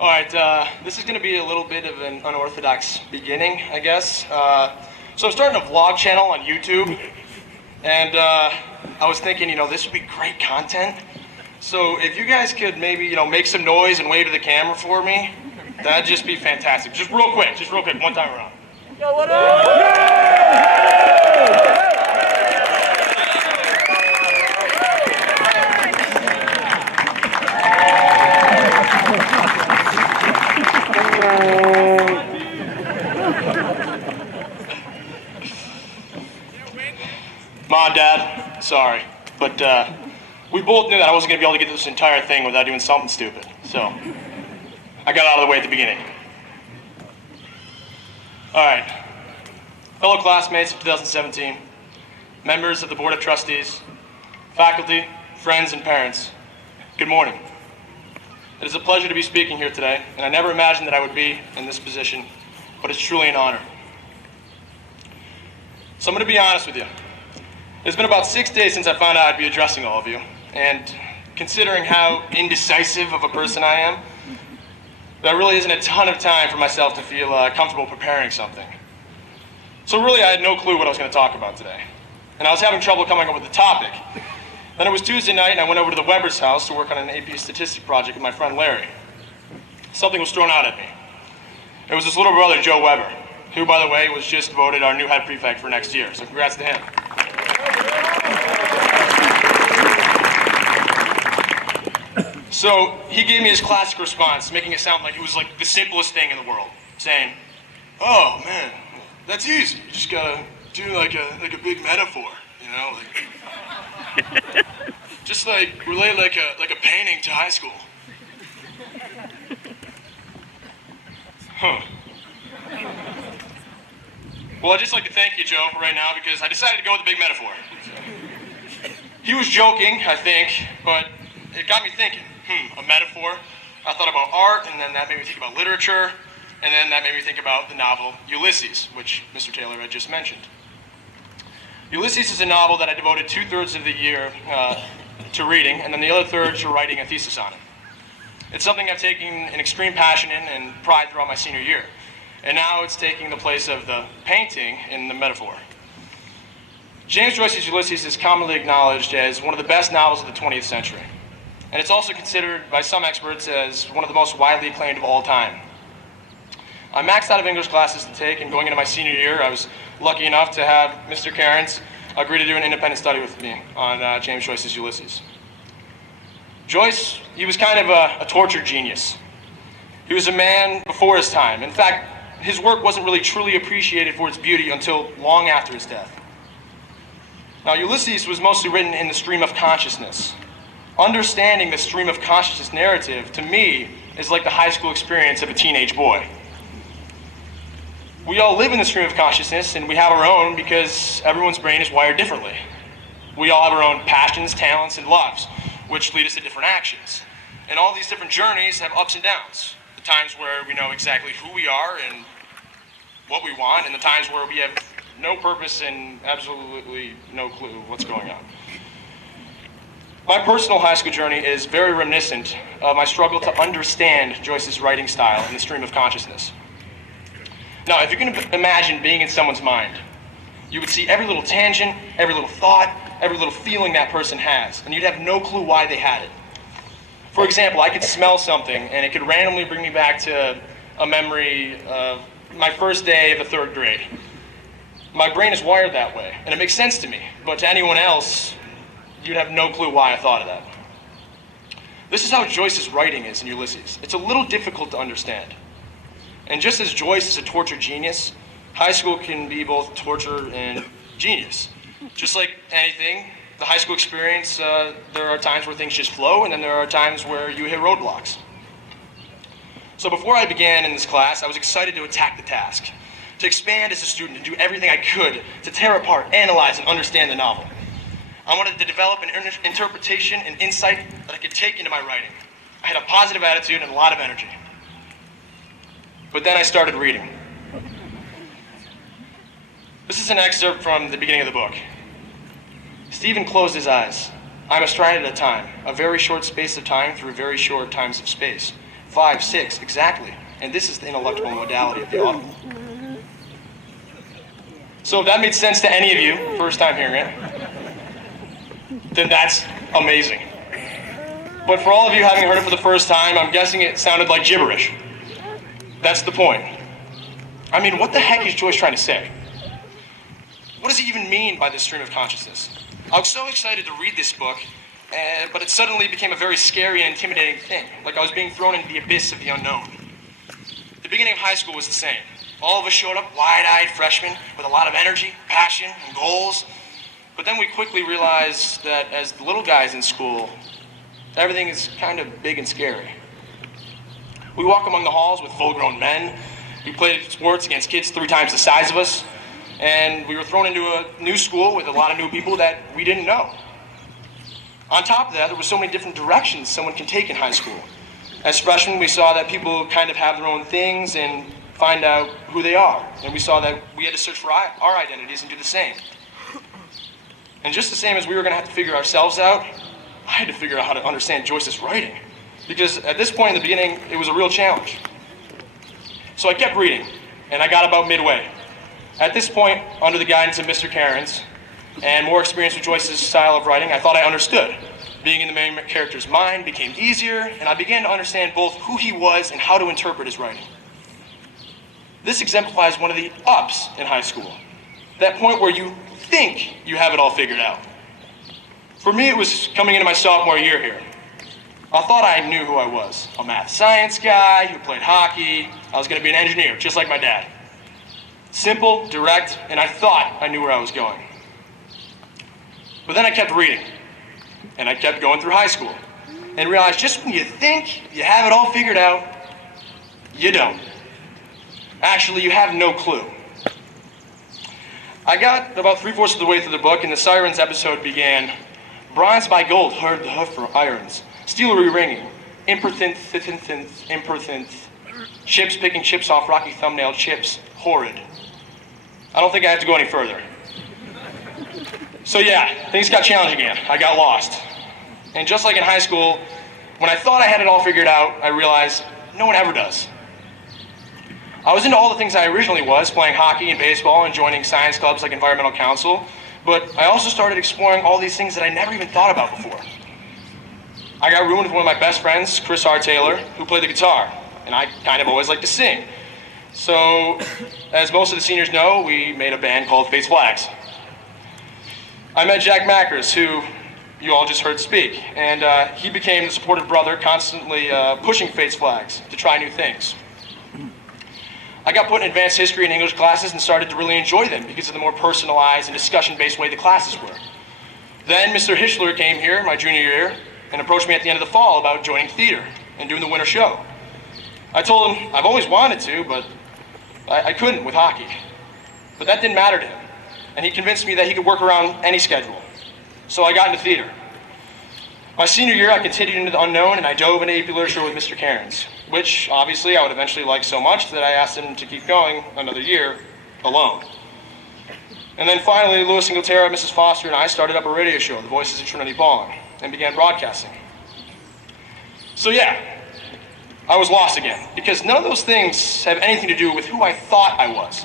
All right, this is going to be a little bit of an unorthodox beginning, I guess. So I'm starting a vlog channel on YouTube, and I was thinking, this would be great content. So if you guys could maybe, make some noise and wave to the camera for me, that'd just be fantastic. Just real quick, one time around. Yo, what up? Mom, Dad, sorry, but we both knew that I wasn't going to be able to get through this entire thing without doing something stupid, so I got out of the way at the beginning. All right, fellow classmates of 2017, members of the Board of Trustees, faculty, friends, and parents, good morning. It is a pleasure to be speaking here today, and I never imagined that I would be in this position, but it's truly an honor. So I'm going to be honest with you. It's been about 6 days since I found out I'd be addressing all of you, and considering how indecisive of a person I am, there really isn't a ton of time for myself to feel comfortable preparing something. So really I had no clue what I was going to talk about today, and I was having trouble coming up with the topic. Then it was Tuesday night and I went over to the Weber's house to work on an AP statistic project with my friend Larry. Something was thrown out at me. It was his little brother, Joe Weber, who, by the way, was just voted our new head prefect for next year, so congrats to him. So he gave me his classic response, making it sound like it was like the simplest thing in the world, saying, "Oh man, that's easy. You just gotta do like a big metaphor, just like relate like a painting to high school." Huh. Well, I'd just like to thank you, Joe, right now, because I decided to go with the big metaphor. He was joking, I think, but it got me thinking. A metaphor. I thought about art, and then that made me think about literature, and then that made me think about the novel Ulysses, which Mr. Taylor had just mentioned. Ulysses is a novel that I devoted 2/3 of the year to reading, and then the other third to writing a thesis on it. It's something I've taken an extreme passion in and pride throughout my senior year, and now it's taking the place of the painting in the metaphor. James Joyce's Ulysses is commonly acknowledged as one of the best novels of the 20th century. And it's also considered by some experts as one of the most widely acclaimed of all time. I maxed out of English classes to take, and going into my senior year, I was lucky enough to have Mr. Cairns agree to do an independent study with me on James Joyce's Ulysses. Joyce, he was kind of a tortured genius. He was a man before his time. In fact, his work wasn't really truly appreciated for its beauty until long after his death. Now, Ulysses was mostly written in the stream of consciousness. Understanding the stream of consciousness narrative, to me, is like the high school experience of a teenage boy. We all live in the stream of consciousness, and we have our own because everyone's brain is wired differently. We all have our own passions, talents, and loves, which lead us to different actions. And all these different journeys have ups and downs. The times where we know exactly who we are and what we want, and the times where we have no purpose and absolutely no clue what's going on. My personal high school journey is very reminiscent of my struggle to understand Joyce's writing style in the stream of consciousness. Now, if you can imagine being in someone's mind, you would see every little tangent, every little thought, every little feeling that person has, and you'd have no clue why they had it. For example, I could smell something, and it could randomly bring me back to a memory of my first day of the 3rd grade. My brain is wired that way, and it makes sense to me, but to anyone else, you'd have no clue why I thought of that. This is how Joyce's writing is in Ulysses. It's a little difficult to understand. And just as Joyce is a tortured genius, high school can be both torture and genius. Just like anything, the high school experience, there are times where things just flow, and then there are times where you hit roadblocks. So before I began in this class, I was excited to attack the task, to expand as a student and do everything I could to tear apart, analyze, and understand the novel. I wanted to develop an interpretation and insight that I could take into my writing. I had a positive attitude and a lot of energy. But then I started reading. This is an excerpt from the beginning of the book. Stephen closed his eyes. I'm a stride at a time, a very short space of time through very short times of space. 5, 6, exactly. And this is the intellectual modality of the audible. So if that made sense to any of you, first time hearing it, then that's amazing. But for all of you having heard it for the first time, I'm guessing it sounded like gibberish. That's the point. I mean, what the heck is Joyce trying to say? What does he even mean by this stream of consciousness? I was so excited to read this book, but it suddenly became a very scary and intimidating thing, like I was being thrown into the abyss of the unknown. The beginning of high school was the same. All of us showed up wide-eyed freshmen with a lot of energy, passion, and goals. But then we quickly realized that as the little guys in school, everything is kind of big and scary. We walk among the halls with full-grown men. We played sports against kids 3 times the size of us. And we were thrown into a new school with a lot of new people that we didn't know. On top of that, there were so many different directions someone can take in high school. As freshmen, we saw that people kind of have their own things and find out who they are. And we saw that we had to search for our identities and do the same. And just the same as we were going to have to figure ourselves out, I had to figure out how to understand Joyce's writing. Because at this point in the beginning, it was a real challenge. So I kept reading, and I got about midway. At this point, under the guidance of Mr. Cairns, and more experience with Joyce's style of writing, I thought I understood. Being in the main character's mind became easier, and I began to understand both who he was and how to interpret his writing. This exemplifies one of the ups in high school. That point where you think you have it all figured out. For me, it was coming into my sophomore year here. I thought I knew who I was. A math science guy who played hockey. I was going to be an engineer, just like my dad. Simple, direct, and I thought I knew where I was going. But then I kept reading, and I kept going through high school, and realized just when you think you have it all figured out, you don't. Actually, you have no clue. I got about 3/4 of the way through the book, and the Sirens episode began. Bronze by gold, heard the hoof for irons. Steelery ringing, impertinth, chips picking chips off rocky thumbnail chips, horrid. I don't think I have to go any further. So yeah, things got challenging again. I got lost. And just like in high school, when I thought I had it all figured out, I realized no one ever does. I was into all the things I originally was, playing hockey and baseball and joining science clubs like Environmental Council, but I also started exploring all these things that I never even thought about before. I got roomed with one of my best friends, Chris R. Taylor, who played the guitar, and I kind of always liked to sing. So, as most of the seniors know, we made a band called Fate's Flags. I met Jack Mackers, who you all just heard speak, and he became the supportive brother, constantly pushing Fate's Flags to try new things. I got put in advanced history and English classes and started to really enjoy them because of the more personalized and discussion-based way the classes were. Then Mr. Hischler came here my junior year and approached me at the end of the fall about joining theater and doing the winter show. I told him I've always wanted to, but I couldn't with hockey. But that didn't matter to him, and he convinced me that he could work around any schedule. So I got into theater. My senior year, I continued into the unknown, and I dove into AP literature with Mr. Cairns, which obviously I would eventually like so much that I asked him to keep going another year alone. And then finally, Louis Singletary, Mrs. Foster, and I started up a radio show, The Voices of Trinity-Pawling, and began broadcasting. So yeah, I was lost again, because none of those things have anything to do with who I thought I was.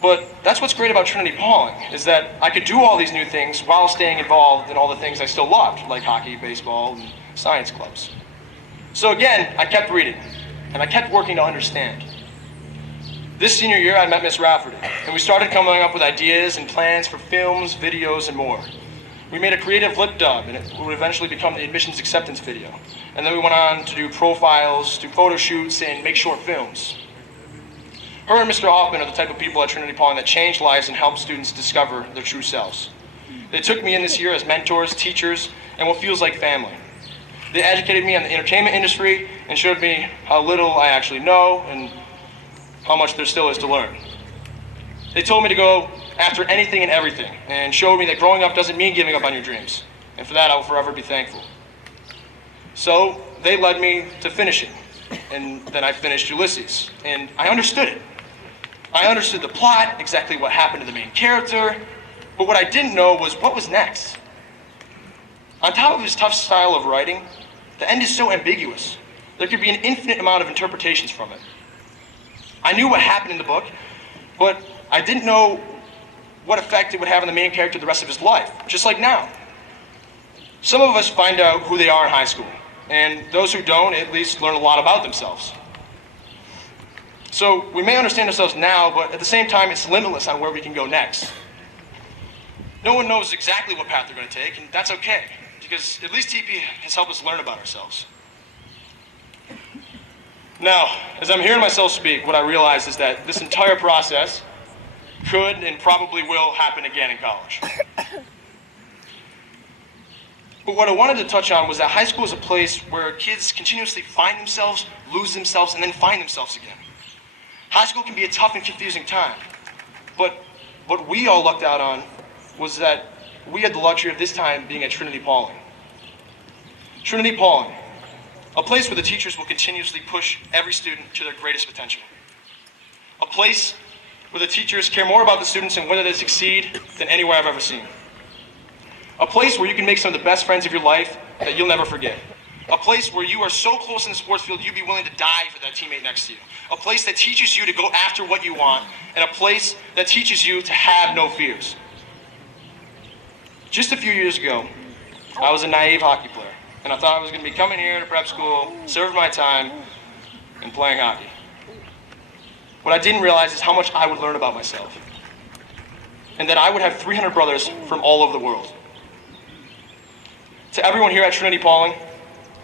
But that's what's great about Trinity-Pawling, is that I could do all these new things while staying involved in all the things I still loved, like hockey, baseball, and science clubs. So again, I kept reading, and I kept working to understand. This senior year, I met Miss Rafferty, and we started coming up with ideas and plans for films, videos, and more. We made a creative lip dub, and it would eventually become the admissions acceptance video. And then we went on to do profiles, do photo shoots, and make short films. Her and Mr. Hoffman are the type of people at Trinity-Pawling that change lives and help students discover their true selves. They took me in this year as mentors, teachers, and what feels like family. They educated me on the entertainment industry and showed me how little I actually know and how much there still is to learn. They told me to go after anything and everything and showed me that growing up doesn't mean giving up on your dreams. And for that, I will forever be thankful. So they led me to finishing. And then I finished Ulysses. And I understood it. I understood the plot, exactly what happened to the main character. But what I didn't know was what was next. On top of his tough style of writing, the end is so ambiguous. There could be an infinite amount of interpretations from it. I knew what happened in the book, but I didn't know what effect it would have on the main character the rest of his life, just like now. Some of us find out who they are in high school, and those who don't at least learn a lot about themselves. So we may understand ourselves now, but at the same time, it's limitless on where we can go next. No one knows exactly what path they're going to take, and that's okay, because at least TP has helped us learn about ourselves. Now, as I'm hearing myself speak, what I realize is that this entire process could and probably will happen again in college. But what I wanted to touch on was that high school is a place where kids continuously find themselves, lose themselves, and then find themselves again. High school can be a tough and confusing time, but what we all lucked out on was that we had the luxury of this time being at Trinity-Pawling. Trinity-Pawling, a place where the teachers will continuously push every student to their greatest potential. A place where the teachers care more about the students and whether they succeed than anywhere I've ever seen. A place where you can make some of the best friends of your life that you'll never forget. A place where you are so close in the sports field you'd be willing to die for that teammate next to you. A place that teaches you to go after what you want, and a place that teaches you to have no fears. Just a few years ago, I was a naive hockey player, and I thought I was going to be coming here to prep school, serving my time, and playing hockey. What I didn't realize is how much I would learn about myself, and that I would have 300 brothers from all over the world. To everyone here at Trinity-Pawling,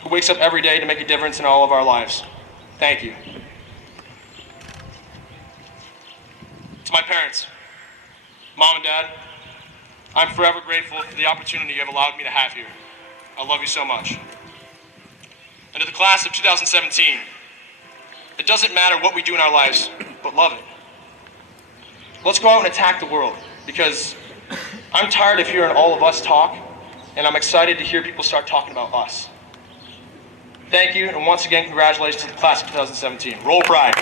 who wakes up every day to make a difference in all of our lives, thank you. To my parents, Mom and Dad, I'm forever grateful for the opportunity you have allowed me to have here. I love you so much. And to the class of 2017, it doesn't matter what we do in our lives, but love it. Let's go out and attack the world, because I'm tired of hearing all of us talk, and I'm excited to hear people start talking about us. Thank you, and once again, congratulations to the class of 2017. Roll Pride.